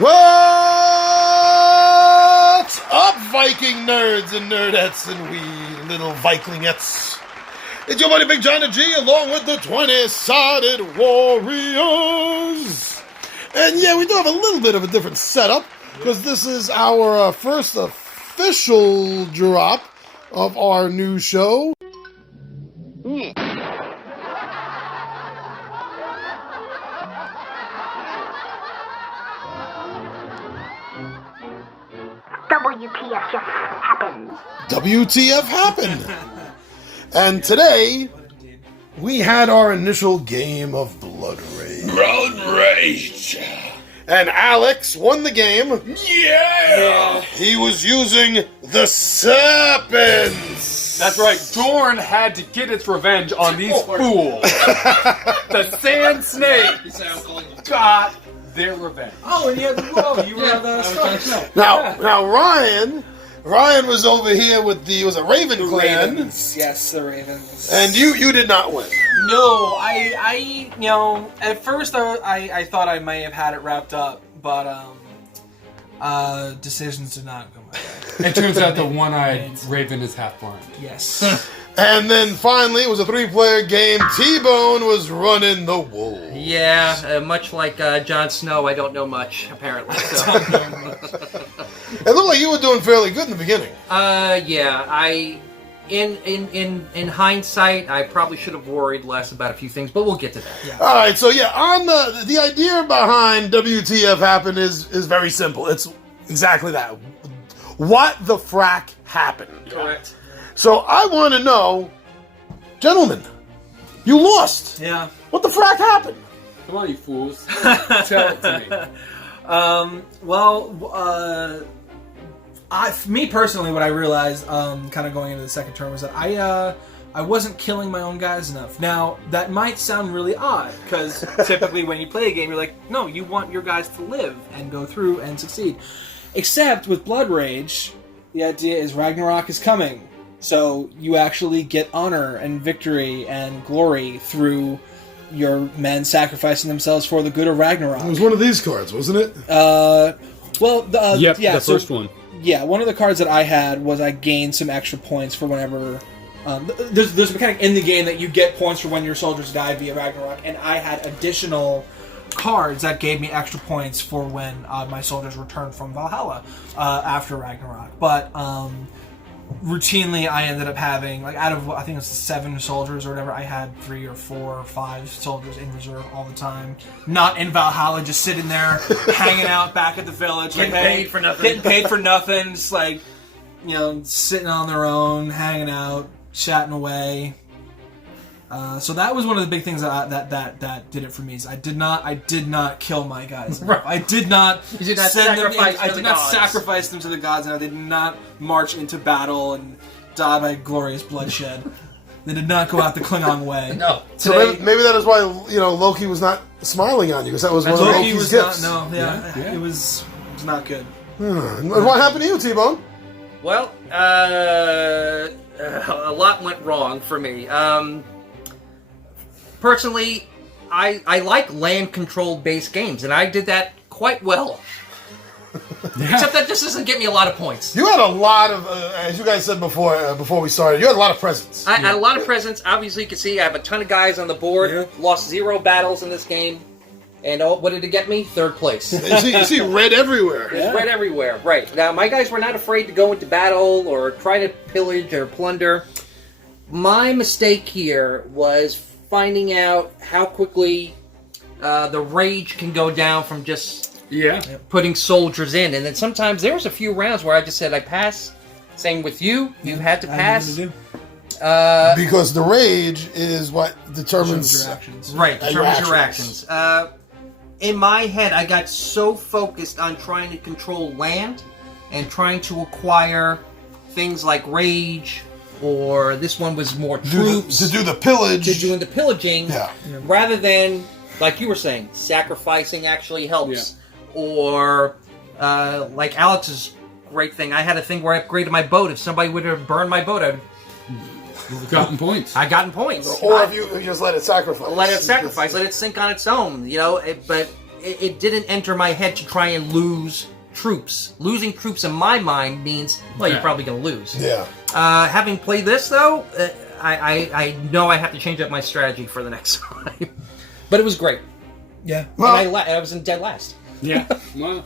What's up, Viking nerds and nerdettes and we little Viklingettes? It's your buddy Big John the G along with the 20-sided Warriors. And yeah, we do have a little bit of a different setup because this is our first official drop of our new show. WTF just happened. WTF happened. And today, we had our initial game of Blood Rage. Blood Rage! And Alex won the game. Yeah! He was using the serpents. That's right, Dorn had to get its revenge on these fools. The Sand Snakes got their revenge. Oh, and you had the you were the Starks. Now Ryan was over here with the Raven Clan. Ravens. Yes, the Ravens. And you did not win. No, I at first I thought I may have had it wrapped up, but decisions did not go my way. It turns out the one-eyed Raven is half blind. Yes. And then finally, it was a 3-player game. T-Bone was running the wolves. Yeah, much like Jon Snow, I don't know much, apparently. So. It looked like you were doing fairly good in the beginning. Yeah, in hindsight, I probably should have worried less about a few things, but we'll get to that. Yeah. All right, so yeah, on the idea behind WTF Happened is very simple. It's exactly that. What the frack happened? Correct. So I want to know, gentlemen, you lost. Yeah. What the frack happened? Come on, you fools. Tell it to me. Me personally, what I realized, kind of going into the second term, was that I wasn't killing my own guys enough. Now, that might sound really odd, because typically when you play a game, you're like, no, you want your guys to live and go through and succeed. Except with Blood Rage, the idea is Ragnarok is coming. So you actually get honor and victory and glory through your men sacrificing themselves for the good of Ragnarok. It was one of these cards, wasn't it? The first one. Yeah, one of the cards that I had was I gained some extra points for whenever... there's a mechanic in the game that you get points for when your soldiers die via Ragnarok, and I had additional cards that gave me extra points for when my soldiers returned from Valhalla after Ragnarok. But routinely, I ended up having, like, out of, I think it was 7 soldiers or whatever, I had 3 or 4 or 5 soldiers in reserve all the time. Not in Valhalla, just sitting there, hanging out back at the village. Getting like, paid for nothing. Getting paid for nothing, just like, sitting on their own, hanging out, chatting away. So that was one of the big things that did it for me. Is I did not kill my guys. Right. I did not sacrifice sacrifice them to the gods, and I did not march into battle and die by glorious bloodshed. They did not go out the Klingon way. No. So maybe that is why Loki was not smiling on you, because that was one of Loki Loki's was gifts. It was not good. And what happened to you, T-Bone? Well, a lot went wrong for me. Personally, I like land-controlled based games, and I did that quite well. Except that this doesn't get me a lot of points. You had a lot of, as you guys said before we started, you had a lot of presents. I had a lot of presents. Obviously, you can see I have a ton of guys on the board. Yeah. Lost 0 battles in this game. And what did it get me? 3rd place. You see red everywhere. There's red everywhere. Right. Now, my guys were not afraid to go into battle or try to pillage or plunder. My mistake here was finding out how quickly the rage can go down from just putting soldiers in. And then sometimes there was a few rounds where I just said, I pass. Same with you. You had to pass. Because the rage is what determines your actions. Right, determines your actions. In my head, I got so focused on trying to control land and trying to acquire things like rage, or this one was more troops. To do the pillage. To doing the pillaging, Yeah. rather than, like you were saying, sacrificing actually helps. Yeah. Or, like Alex's great thing, I had a thing where I upgraded my boat. If somebody would have burned my boat, You've gotten points. I gotten points. Or if you just let it sacrifice. Let it sacrifice, let it sink on its own, But it didn't enter my head to try and lose troops. Losing troops in my mind means, well, you're probably going to lose. Yeah. Having played this, though, I know I have to change up my strategy for the next time. But it was great. Yeah. Well, And I was in dead last. Yeah. Well,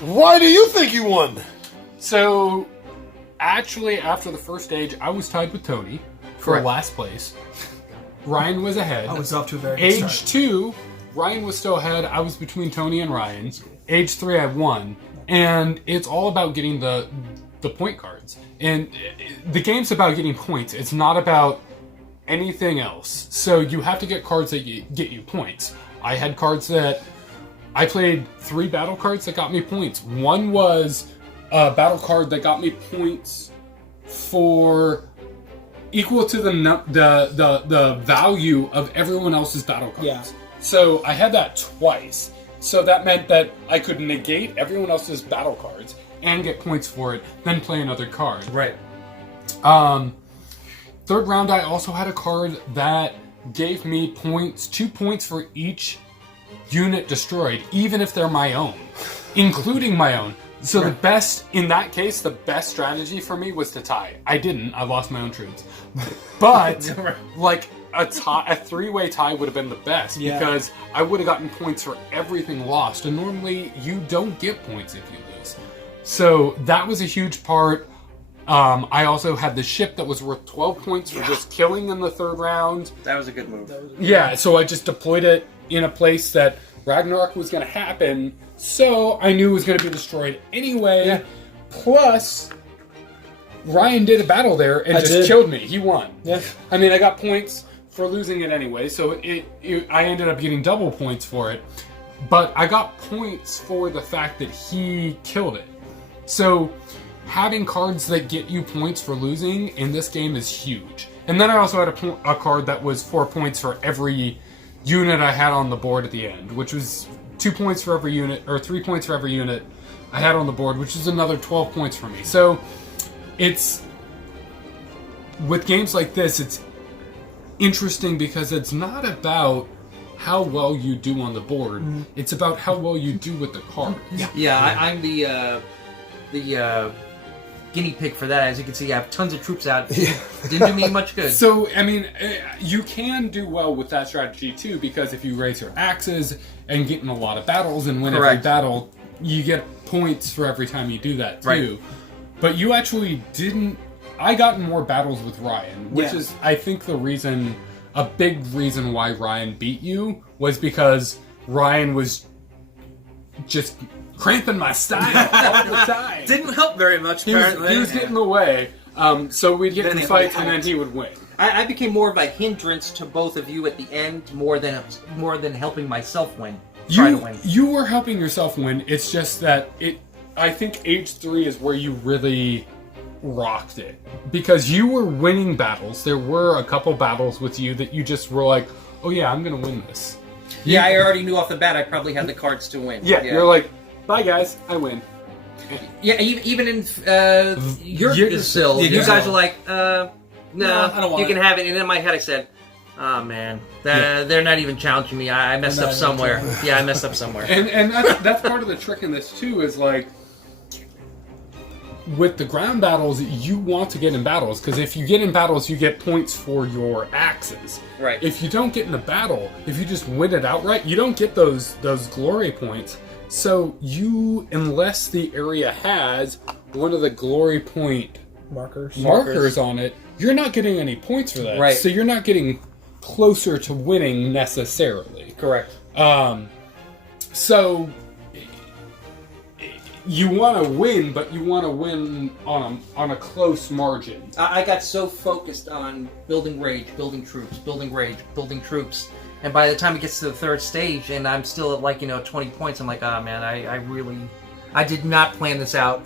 why do you think you won? so actually, after the first stage, I was tied with Tony for Correct. last place. Ryan was ahead. I was off to a very good Age start. 2, Ryan was still ahead. I was between Tony and Ryan. Age 3, I won. And it's all about getting the point cards. And the game's about getting points. It's not about anything else. So you have to get cards that get you points. I had cards that... I played 3 battle cards that got me points. One was a battle card that got me points for... equal to the value of everyone else's battle cards. Yeah. So I had that twice. So that meant that I could negate everyone else's battle cards and get points for it, then play another card. Right. Third round, I also had a card that gave me points, 2 points for each unit destroyed, even if they're my own, including my own. So the best, in that case, the best strategy for me was to tie. I didn't. I lost my own troops. But, like, a 3-way tie would have been the best because I would have gotten points for everything lost. And normally, you don't get points if you lose. So that was a huge part. I also had the ship that was worth 12 points for just killing in the third round. That was a good move. Yeah, so I just deployed it in a place that Ragnarok was going to happen, so I knew it was going to be destroyed anyway. Yeah. Plus, Ryan did a battle there and just killed me. He won. Yeah. I mean, I got points for losing it anyway, so I ended up getting double points for it. But I got points for the fact that he killed it. So having cards that get you points for losing in this game is huge. And then I also had a card that was 4 points for every unit I had on the board at the end, which was 2 points for every unit, or 3 points for every unit I had on the board, which is another 12 points for me. So it's, with games like this, it's interesting because it's not about how well you do on the board. It's about how well you do with the cards. Yeah, I'm the guinea pig for that. As you can see, I have tons of troops out. Didn't do me much good. So, I mean, you can do well with that strategy too, because if you raise your axes and get in a lot of battles and win every battle, you get points for every time you do that too. Right. But you actually didn't... I got in more battles with Ryan, which is, I think, a big reason why Ryan beat you was because Ryan was just cramping my style all the time. Didn't help very much, He was apparently. getting in the way, so we'd get in fights and then he would win. I became more of a hindrance to both of you at the end, more than helping myself win. Try to win. You were helping yourself win. It's just that I think Age 3 is where you really rocked it. Because you were winning battles. There were a couple battles with you that you just were like, oh yeah, I'm going to win this. Yeah, I already knew off the bat I probably had the cards to win. Yeah, you're like, bye guys, I win. Yeah, even in Yggdrasil, you guys were like, no, I don't want you can it. have it. And in my head I said, oh man, they're not even challenging me. I messed up somewhere. Yeah, I messed up somewhere. And that's part of the trick in this too, is like, with the ground battles, you want to get in battles, because if you get in battles, you get points for your axes. Right. If you don't get in a battle, if you just win it outright, you don't get those glory points. So you, unless the area has one of the glory point markers on it, you're not getting any points for that. Right. So you're not getting closer to winning necessarily. Correct. So you want to win, but you want to win on a close margin. I got so focused on building rage, building troops, building rage, building troops, and by the time it gets to the third stage and I'm still at 20 points, I'm like, oh man, I did not plan this out.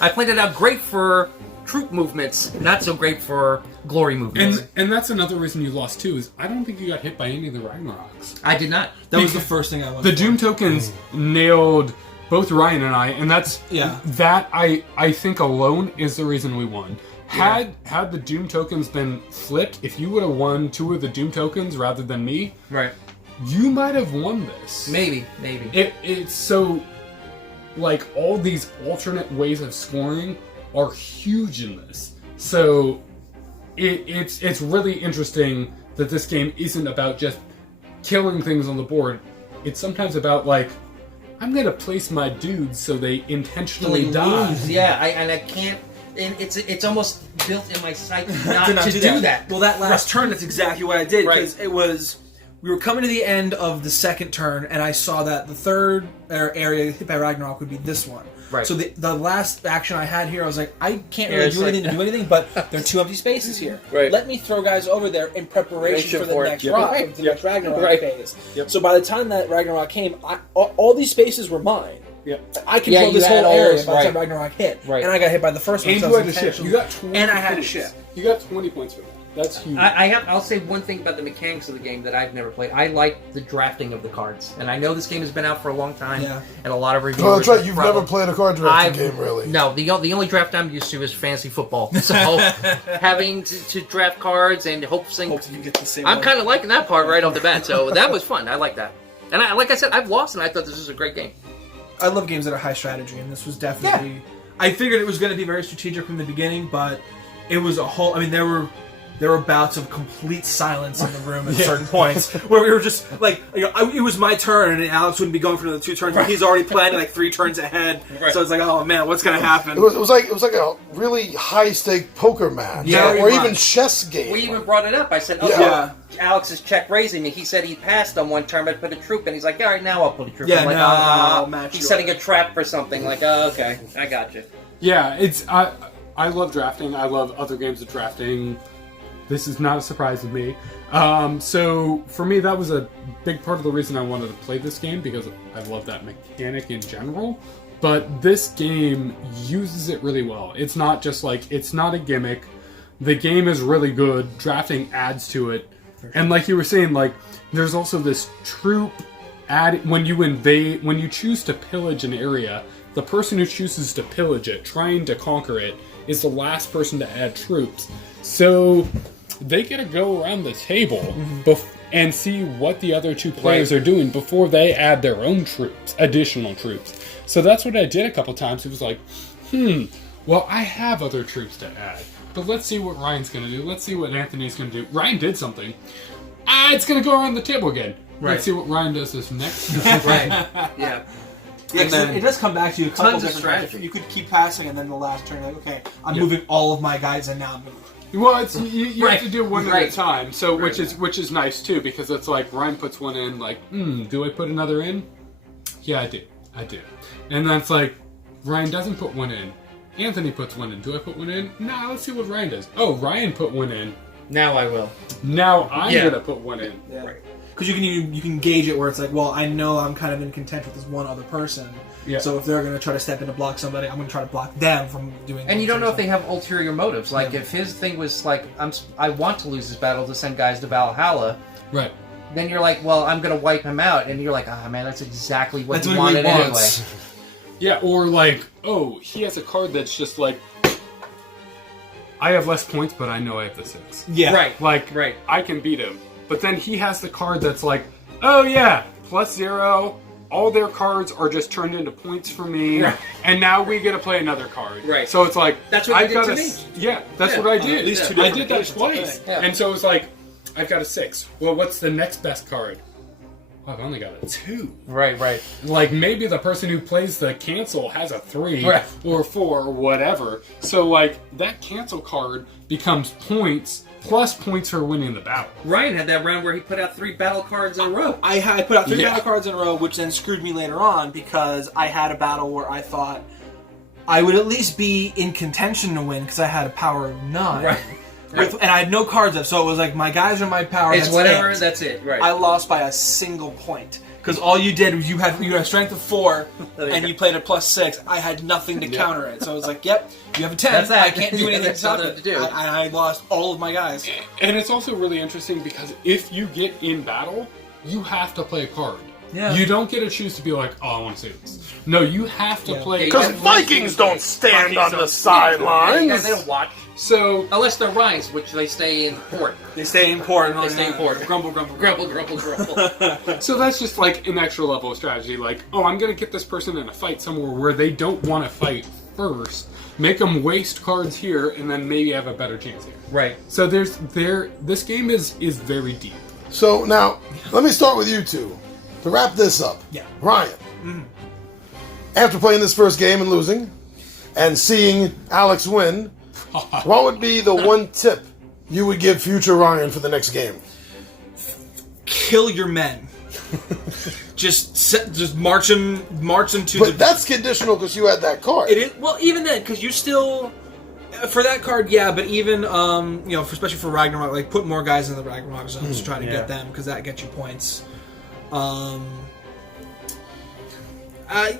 I planned it out great for troop movements, not so great for glory movements. And that's another reason you lost too, is I don't think you got hit by any of the Ragnaroks. I did not. That was the first thing I went The for. Doom tokens nailed both Ryan and I, and that's Yeah. that I think alone is the reason we won. Had the Doom tokens been flipped, if you would have won 2 of the Doom tokens rather than me, Right. you might have won this. Maybe. It's so, like, all these alternate ways of scoring are huge in this. So it's really interesting that this game isn't about just killing things on the board. It's sometimes about, like, I'm gonna place my dudes so they intentionally die. Lose. Yeah, I can't. And it's almost built in my psyche not to do that. Well, that last turn, that's exactly what I did, because it was... We were coming to the end of the second turn, and I saw that the third area hit by Ragnarok would be this one. Right. So the last action I had here, I was like, I can't really do anything to do anything, but there are 2 empty spaces here. Right. Let me throw guys over there in preparation for the next rock, the next Ragnarok phase. Yep. So by the time that Ragnarok came, all these spaces were mine. Yep. I controlled this whole area by the time Ragnarok hit. Right. And I got hit by the first one. And so you it had was a ship. You got 20 And I had a points. ship. You got 20 points for that. That's huge. I'll say one thing about the mechanics of the game that I've never played. I like the drafting of the cards, and I know this game has been out for a long time, and a lot of reviewers. Oh, that's right. You've never played a card drafting game, really. No, the only draft I'm used to is fantasy football. So having to draft cards and hope you get the same I'm one. kind of liking that part right off the bat. So that was fun. I like that. And like I said, I've lost, and I thought this was a great game. I love games that are high strategy, and this was definitely... Yeah. I figured it was going to be very strategic from the beginning, but it was a whole... I mean, there were bouts of complete silence in the room at certain points where we were just like, it was my turn, and Alex wouldn't be going for another 2 turns, but he's already planning like 3 turns ahead. So it's like, oh man, what's going to happen? It was like a really high stake poker match, or even chess game. We even brought it up. I said, Alex is check raising me. He said he passed on one turn, but put a troop, and he's like, all right, now I'll put a troop. Yeah, I'm like, I'll match he's you setting a trap for something. Like, oh, okay, I got you. Yeah, it's I love drafting. I love other games of drafting. This is not a surprise to me. So for me, that was a big part of the reason I wanted to play this game, because I love that mechanic in general. But this game uses it really well. It's not just like, it's not a gimmick. The game is really good. Drafting adds to it. And like you were saying, like, there's also this troop when you choose to pillage an area, the person who chooses to pillage it, trying to conquer it, is the last person to add troops. So they get to go around the table and see what the other 2 players are doing before they add their own troops, additional troops. So that's what I did a couple times. It was like, well, I have other troops to add, but let's see what Ryan's going to do. Let's see what Anthony's going to do. Ryan did something. It's going to go around the table again. Let's see what Ryan does this next. Yeah. Yeah, it does come back to you a couple Tons of different strategy. times. You could keep passing, and then the last turn, like, okay, I'm moving all of my guys, and now I'm moving. Well, it's you have to do one at a time. So which is nice too, because it's like Ryan puts one in, like, do I put another in? Yeah, I do. And then it's like Ryan doesn't put one in. Anthony puts one in. Do I put one in? Nah, let's see what Ryan does. Oh, Ryan put one in. Now I will. Now I'm gonna put one in. Yeah. Right. Because you can gauge it where it's like, well, I know I'm kind of in contention with this one other person. Yeah. So if they're going to try to step in to block somebody, I'm going to try to block them from doing. And you don't know if they have ulterior motives. Like if his thing was like, I want to lose this battle to send guys to Valhalla. Right. Then you're like, well, I'm going to wipe him out, and you're like, man, that's exactly what that's he what wanted anyway. Yeah, or like, oh, he has a card that's just like, I have less points, but I know I have the 6. Yeah. Right. Like, I can beat him. But then he has the card that's like, oh yeah, +0. All their cards are just turned into points for me, and now we get to play another card. Right. So it's like, that's what you did to me. Yeah, that's what I did. At least 2 I different did that occasions, twice. okay. And so it was like, I've got a 6. Well, what's the next best card? Well, I've only got a 2. Right. Like, maybe the person who plays the cancel has a 3 or 4 or whatever. So, like, that cancel card becomes points plus points for winning the battle. Ryan had that round where he put out 3 battle cards in a row. I put out 3 battle cards in a row, which then screwed me later on because I had a battle where I thought I would at least be in contention to win because I had a power of 9. Right. And I had no cards up, so it was like my guys are my power. It's whatever, that's it. Right. I lost by a single point. Because all you did was you had a strength of 4, and you played a +6. I had nothing to counter it, so I was like, "Yep, you have a 10. That's that. I can't do anything to do. I lost all of my guys." And it's also really interesting because if you get in battle, you have to play a card. Yeah. You don't get to choose to be like, oh, I want to save this. No, you have to play. Because Vikings don't stand on the sideline. They don't watch. So Unless they're Ryan's, which they stay in port. They stay in port. They stay in port. Grumble, grumble, Grumble, grumble, grumble. So that's just like an extra level of strategy. Like, oh, I'm going to get this person in a fight somewhere where they don't want to fight first. Make them waste cards here, and then maybe have a better chance here. Right. So this game is very deep. So now, let me start with you two. To wrap this up, Yeah. Ryan, after playing this first game and losing, and seeing Alex win, what would be the one tip you would give future Ryan for the next game? Kill your men. just march them to But that's conditional because you had that card. It is, well, even then, because you still for that card, yeah. But even especially for Ragnarok, like put more guys in the Ragnarok zones to try to get them because that gets you points.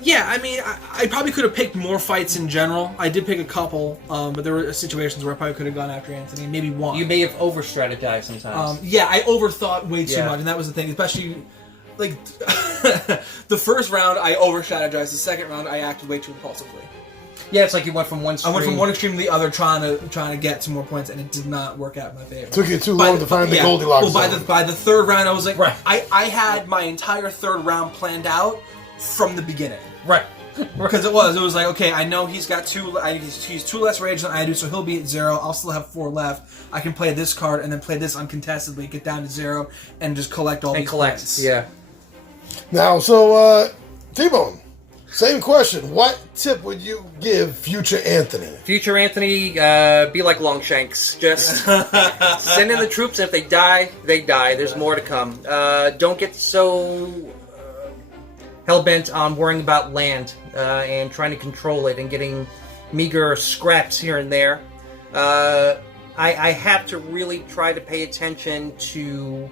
Yeah, I mean, I probably could have picked more fights in general. I did pick a couple, but there were situations where I probably could have gone after Anthony, maybe one. You may have over-strategized sometimes. Yeah, I overthought way too Yeah. much, and that was the thing. Especially, like, the first round, I over-strategized. The second round, I acted way too impulsively. Yeah, it's like you went from one I extreme. went from one extreme to the other, trying to get some more points, and it did not work out in my favor. Took you too long to find the Goldilocks zone. By the third round, I was like, Right. I had my entire third round planned out from the beginning. Right. Because it was like, okay, I know he's got he's two less rage than I do, so he'll be at 0. I'll still have 4 left. I can play this card and then play this uncontestedly, get down to 0, and just collect all these points. Yeah. Now, so, T-Bone, same question. What tip would you give future Anthony? Future Anthony, be like Longshanks. Just send in the troops, and if they die, they die. There's more to come. Don't get so hell-bent on worrying about land and trying to control it and getting meager scraps here and there. I have to really try to pay attention to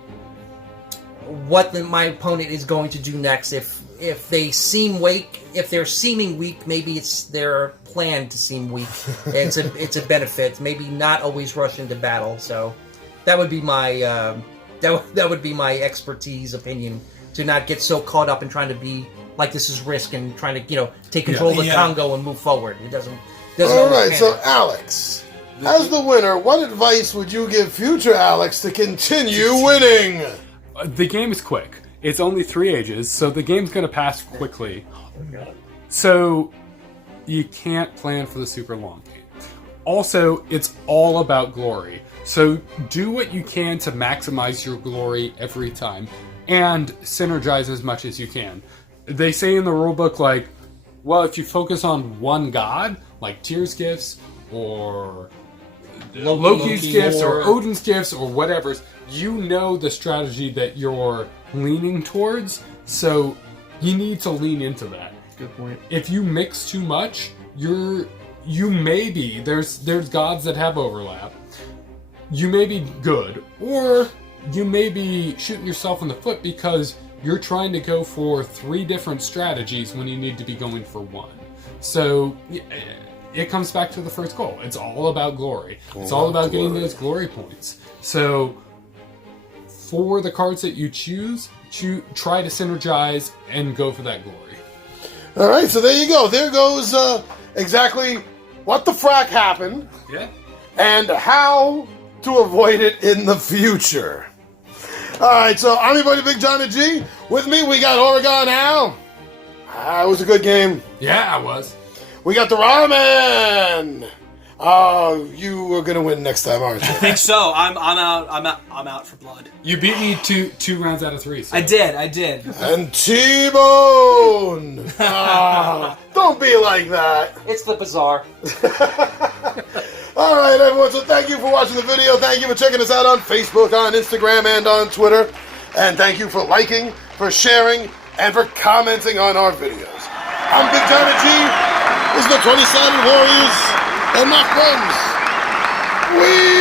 what my opponent is going to do next. If they seem weak, if they're seeming weak, maybe it's their plan to seem weak. It's a benefit. Maybe not always rush into battle. So that would be my that would be my expertise opinion. To not get so caught up in trying to be like this is risk and trying to take control of the Congo and move forward. It doesn't. All right, so Alex, as the winner, what advice would you give future Alex to continue winning? The game is quick. It's only 3 ages, so the game's going to pass quickly. So you can't plan for the super long game. Also, it's all about glory. So do what you can to maximize your glory every time. And synergize as much as you can. They say in the rulebook, like, well, if you focus on one god, like Tyr's gifts, or Loki's gifts, or Odin's gifts, or whatever, you know the strategy that you're leaning towards, so you need to lean into that. Good point. If you mix too much, you may be, there's gods that have overlap, you may be good, or you may be shooting yourself in the foot because you're trying to go for 3 different strategies when you need to be going for 1. So it comes back to the first goal. It's all about glory. It's all about getting those glory points. So for the cards that you choose, try to synergize and go for that glory. All right, so there you go. There goes exactly what the frack happened. Yeah. And how to avoid it in the future. All right, so I'm your buddy Big Johnny G. With me, we got Oregon Al. It was a good game. Yeah, I was. We got the Ramen. Oh, you are gonna win next time, aren't you? I think so. I'm out for blood. You beat me two rounds out of 3. So. I did. And T-Bone. Don't be like that. It's the bazaar. All right, everyone, so thank you for watching the video. Thank you for checking us out on Facebook, on Instagram, and on Twitter. And thank you for liking, for sharing, and for commenting on our videos. I'm Big Johnny G. This is the 20 Sided Warriors and my friends. We